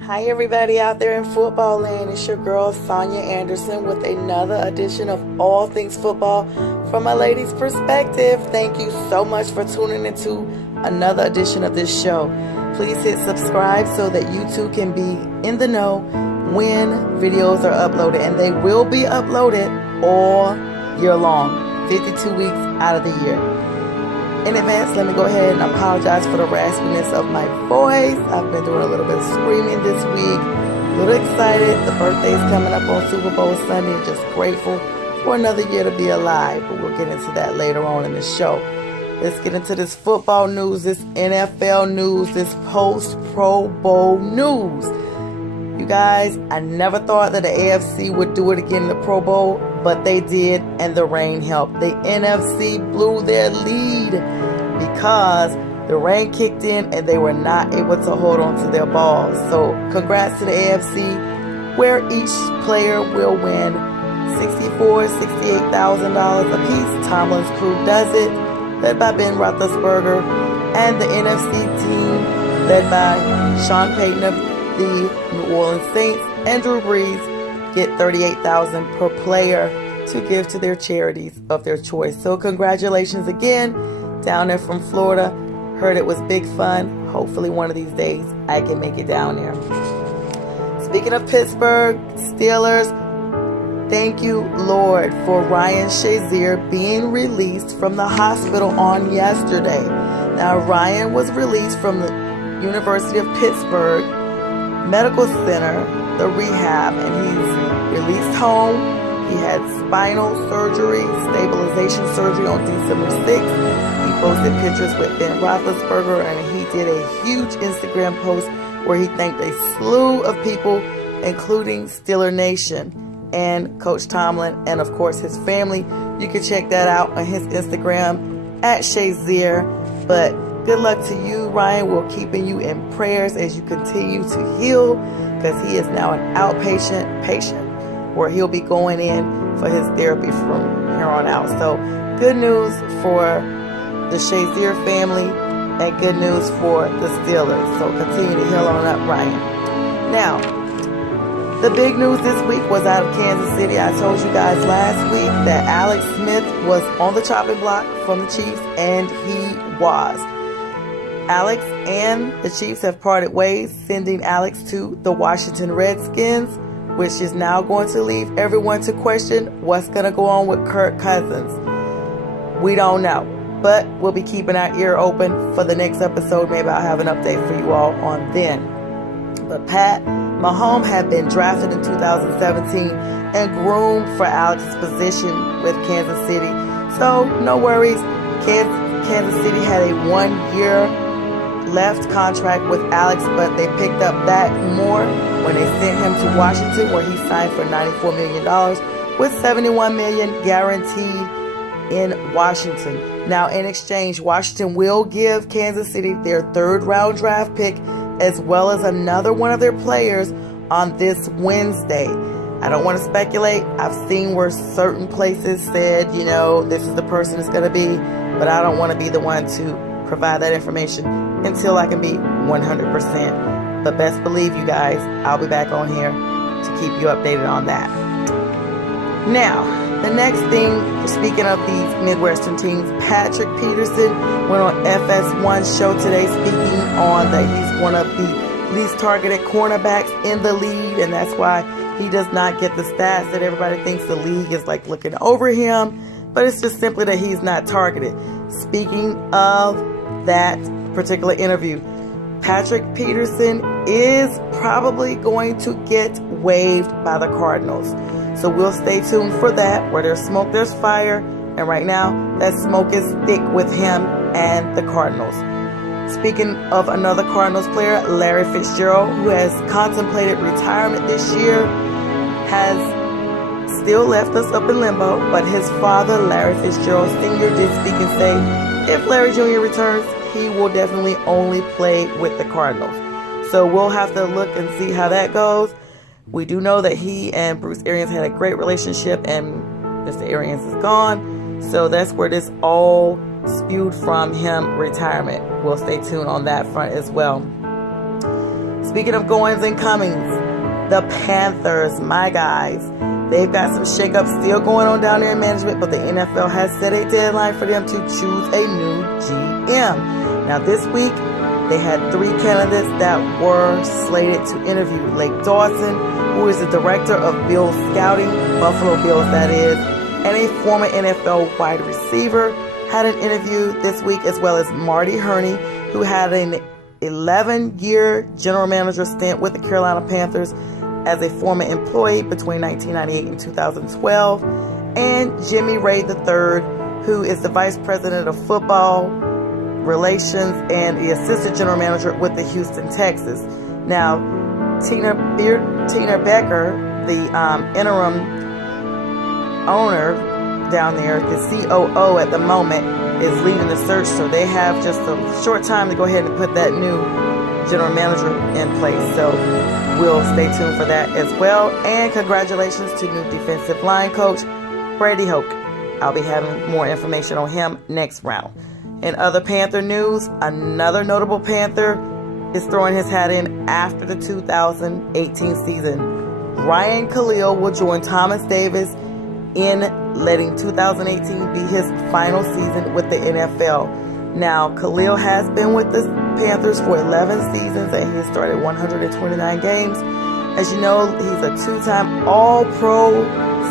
Hi everybody out there in football land, it's your girl Sonia Anderson with another edition of All Things Football from a lady's perspective. Thank you so much for tuning into another edition of this show. Please hit subscribe so that you too can be in the know when videos are uploaded, and they will be uploaded all year long, 52 weeks out of the year. In advance, let me go ahead and apologize for the raspiness of my voice. I've been doing a little bit of screaming this week. A little excited. The birthday's coming up on Superbowl Sunday. Just grateful for another year to be alive. But we'll get into that later on in the show. Let's get into this football news, this NFL news, this post-Pro Bowl news. You guys, I never thought that the AFC would do it again in the Pro Bowl, but they did, and the rain helped. The NFC blew their lead because the rain kicked in and they were not able to hold on to their balls. So congrats to the AFC, where each player will win $64,000, $68,000 apiece. Tomlin's crew does it, led by Ben Roethlisberger, and the NFC team, led by Sean Payton of the New Orleans Saints and Drew Brees, get $38,000 per player to give to their charities of their choice. So congratulations again down there from Florida. Heard it was big fun. Hopefully one of these days I can make it down there. Speaking of Pittsburgh Steelers, thank you, Lord, for Ryan Shazier being released from the hospital on yesterday. Now, Ryan was released from the University of Pittsburgh Medical Center, the rehab, and he's released home. He had spinal surgery, stabilization surgery on December 6th. He posted pictures with Ben Roethlisberger, and he did a huge Instagram post where he thanked a slew of people, including Steeler Nation and Coach Tomlin, and of course his family. You can check that out on his Instagram at Shazier. But good luck to you, Ryan. We're keeping you in prayers as you continue to heal, because he is now an outpatient patient where he'll be going in for his therapy from here on out. So good news for the Shazier family and good news for the Steelers. So continue to heal on up, Ryan. Now, the big news this week was out of Kansas City. I told you guys last week that Alex Smith was on the chopping block from the Chiefs, and he was. Alex and the Chiefs have parted ways, sending Alex to the Washington Redskins, which is now going to leave everyone to question what's going to go on with Kirk Cousins. We don't know, but we'll be keeping our ear open for the next episode. Maybe I'll have an update for you all on then. But Pat Mahomes had been drafted in 2017 and groomed for Alex's position with Kansas City. So no worries. Kansas City had a 1-year left contract with Alex, but they picked up that more when they sent him to Washington, where he signed for $94 million with $71 million guaranteed in Washington. Now, in exchange, Washington will give Kansas City their 3rd-round draft pick, as well as another one of their players on this Wednesday. I don't want to speculate. I've seen where certain places said, this is the person it's going to be, but I don't want to be the one to provide that information until I can be 100%. But best believe, you guys, I'll be back on here to keep you updated on that. Now, the next thing, speaking of these Midwestern teams, Patrick Peterson went on FS1 show today speaking on that he's one of the least targeted cornerbacks in the league, and that's why he does not get the stats that everybody thinks the league is like looking over him, but it's just simply that he's not targeted. Speaking of that particular interview, Patrick Peterson is probably going to get waived by the Cardinals. So we'll stay tuned for that. Where there's smoke, there's fire. And right now, that smoke is thick with him and the Cardinals. Speaking of another Cardinals player, Larry Fitzgerald, who has contemplated retirement this year, has still left us up in limbo. But his father, Larry Fitzgerald Sr., did speak and say if Larry Jr. returns, he will definitely only play with the Cardinals. So we'll have to look and see how that goes. We do know that he and Bruce Arians had a great relationship, and Mr. Arians is gone. So that's where this all spewed from him, retirement. We'll stay tuned on that front as well. Speaking of goings and comings, the Panthers, my guys, they've got some shakeups still going on down there in management, but the NFL has set a deadline for them to choose a new GM. Now, this week, they had 3 candidates that were slated to interview. Lake Dawson, who is the director of Bills Scouting, Buffalo Bills that is, and a former NFL wide receiver had an interview this week, as well as Marty Herney, who had an 11-year general manager stint with the Carolina Panthers as a former employee between 1998 and 2012, and Jimmy Ray III, who is the vice president of football relations and the assistant general manager with the Houston Texans. Now, Tina Becker, the interim owner down there, the COO at the moment, is leading the search, so they have just a short time to go ahead and put that new general manager in place. So we'll stay tuned for that as well. And congratulations to new defensive line coach Brady Hoke. I'll be having more information on him next round. In other Panther news, another notable Panther is throwing his hat in after the 2018 season. Ryan Khalil will join Thomas Davis in letting 2018 be his final season with the NFL. Now, Khalil has been with the Panthers for 11 seasons and he started 129 games. As you know, he's a 2-time All-Pro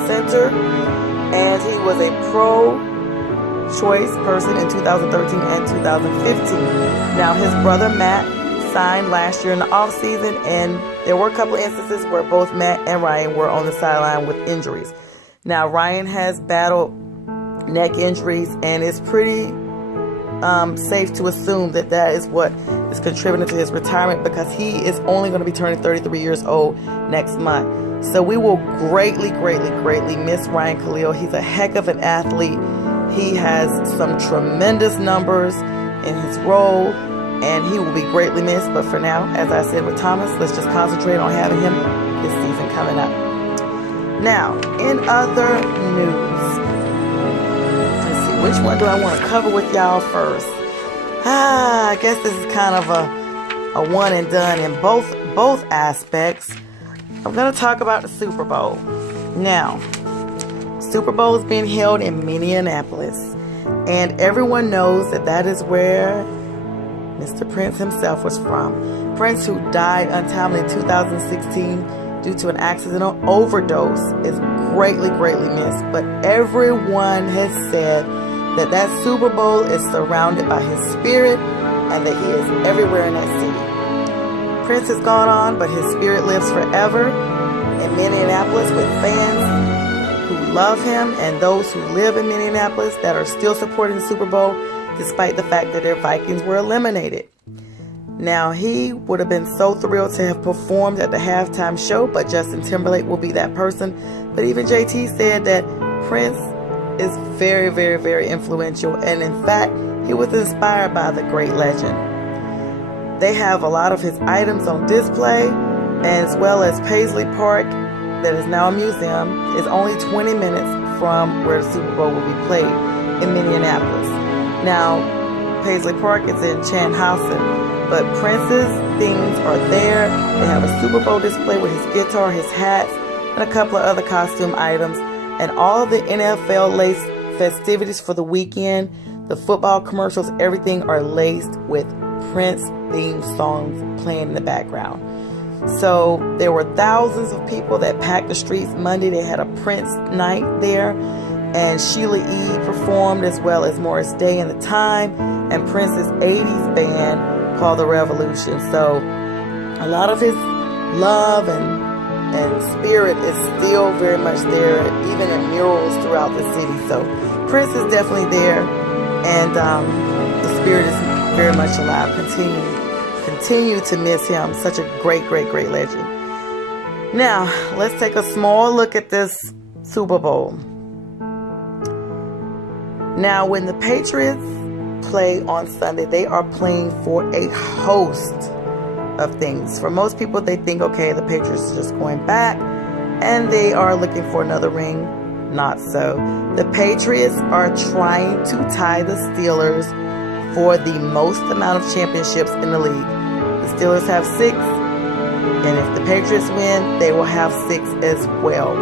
center, and he was a pro-choice person in 2013 and 2015. Now, his brother Matt signed last year in the offseason, and there were a couple of instances where both Matt and Ryan were on the sideline with injuries. Now, Ryan has battled neck injuries, and it's pretty safe to assume that that is what is contributing to his retirement, because he is only going to be turning 33 years old next month. So we will greatly miss Ryan Khalil. He's a heck of an athlete. He has some tremendous numbers in his role, and he will be greatly missed. But for now, as I said with Thomas, let's just concentrate on having him this season coming up. Now, in other news, let's see, which one do I want to cover with y'all first? I guess this is kind of a one and done in both aspects. I'm going to talk about the Super Bowl. Now, Super Bowl is being held in Minneapolis, and everyone knows that that is where Mr. Prince himself was from. Prince, who died untimely in 2016 due to an accidental overdose, is greatly missed. But everyone has said that that Super Bowl is surrounded by his spirit and that he is everywhere in that city. Prince has gone on, but his spirit lives forever in Minneapolis with fans who love him and those who live in Minneapolis that are still supporting the Super Bowl despite the fact that their Vikings were eliminated. Now, he would have been so thrilled to have performed at the halftime show, but Justin Timberlake will be that person. But even JT said that Prince is very influential, and in fact, he was inspired by the great legend. They have a lot of his items on display, as well as Paisley Park, that is now a museum, is only 20 minutes from where the Super Bowl will be played in Minneapolis. Now, Paisley Park is in Chanhassen, but Prince's things are there. They have a Super Bowl display with his guitar, his hats, and a couple of other costume items. And all the NFL laced festivities for the weekend, the football commercials, everything are laced with Prince-themed songs playing in the background. So there were thousands of people that packed the streets Monday. They had a Prince night there, and Sheila E. performed, as well as Morris Day and The Time, and Prince's 80s band called The Revolution. So a lot of his love and spirit is still very much there, even in murals throughout the city. So Prince is definitely there, and the spirit is very much alive. Continue to miss him. Such a great legend. Now, let's take a small look at this Super Bowl. Now, when the Patriots play on Sunday, they are playing for a host of things. For most people, they think, okay, the Patriots are just going back and they are looking for another ring. Not so. The Patriots are trying to tie the Steelers for the most amount of championships in the league. The Steelers have 6, And if the Patriots win, they will have 6 as well.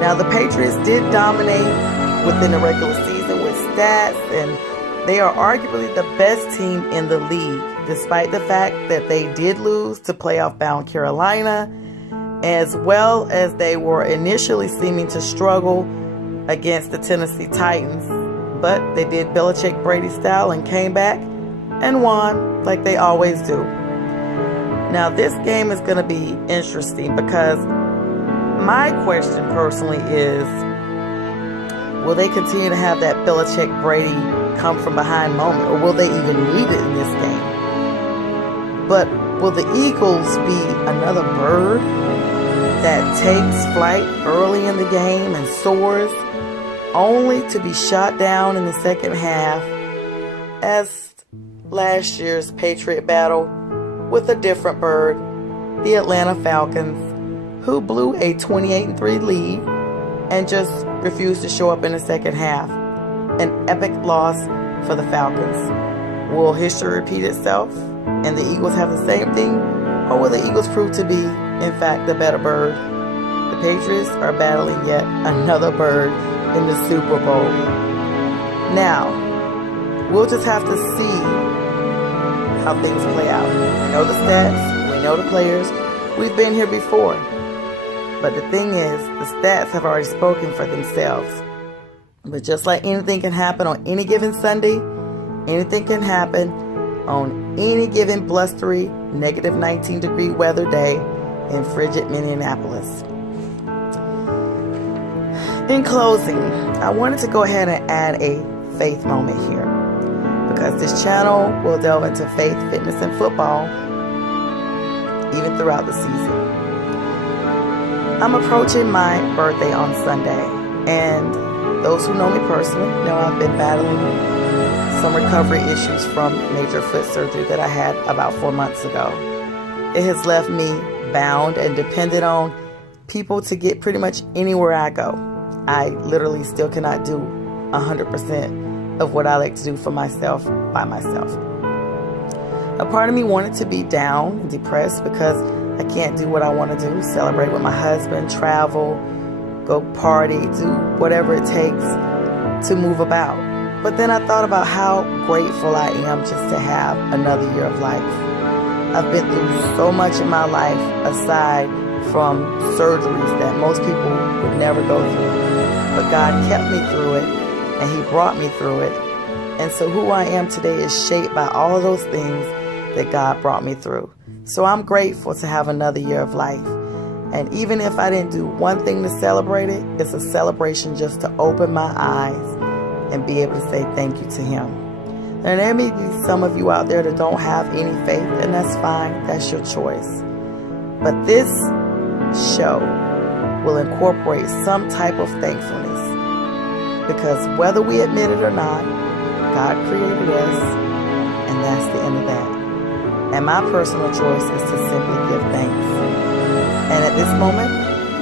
Now, the Patriots did dominate within the regular season with stats, and they are arguably the best team in the league, despite the fact that they did lose to playoff-bound Carolina, as well as they were initially seeming to struggle against the Tennessee Titans. But they did Belichick Brady style and came back and won like they always do. Now, this game is going to be interesting because my question personally is, will they continue to have that Belichick Brady come from behind moment, or will they even need it in this game? But will the Eagles be another bird that takes flight early in the game and soars, only to be shot down in the second half as last year's Patriot battle with a different bird, the Atlanta Falcons, who blew a 28-3 lead and just refused to show up in the second half? An epic loss for the Falcons. Will history repeat itself and the Eagles have the same thing? Or will the Eagles prove to be, in fact, the better bird? The Patriots are battling yet another bird in the Super Bowl. Now, we'll just have to see how things play out. We know the stats, we know the players, we've been here before. But the thing is, the stats have already spoken for themselves. But just like anything can happen on any given Sunday, anything can happen on any given blustery, negative 19-degree weather day in frigid Minneapolis. In closing, I wanted to go ahead and add a faith moment here, because this channel will delve into faith, fitness, and football even throughout the season. I'm approaching my birthday on Sunday, and those who know me personally know I've been battling some recovery issues from major foot surgery that I had about 4 months ago. It has left me bound and dependent on people to get pretty much anywhere I go. I literally still cannot do 100% of what I like to do for myself by myself. A part of me wanted to be down and depressed because I can't do what I want to do, celebrate with my husband, travel, go party, do whatever it takes to move about. But then I thought about how grateful I am just to have another year of life. I've been through so much in my life aside from surgeries that most people would never go through. But God kept me through it, and He brought me through it. And so who I am today is shaped by all of those things that God brought me through. So I'm grateful to have another year of life. And even if I didn't do one thing to celebrate it, it's a celebration just to open my eyes and be able to say thank you to Him. Now, there may be some of you out there that don't have any faith, and that's fine. That's your choice. But this show will incorporate some type of thankfulness, because whether we admit it or not, God created us, and that's the end of that. And my personal choice is to simply give thanks. And at this moment,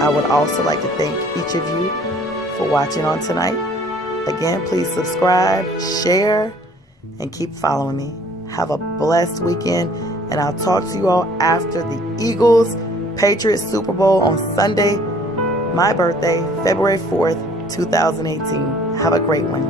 I would also like to thank each of you for watching on tonight. Again, please subscribe, share, and keep following me. Have a blessed weekend, and I'll talk to you all after the Eagles Patriots Super Bowl on Sunday, my birthday, February 4th, 2018. Have a great one.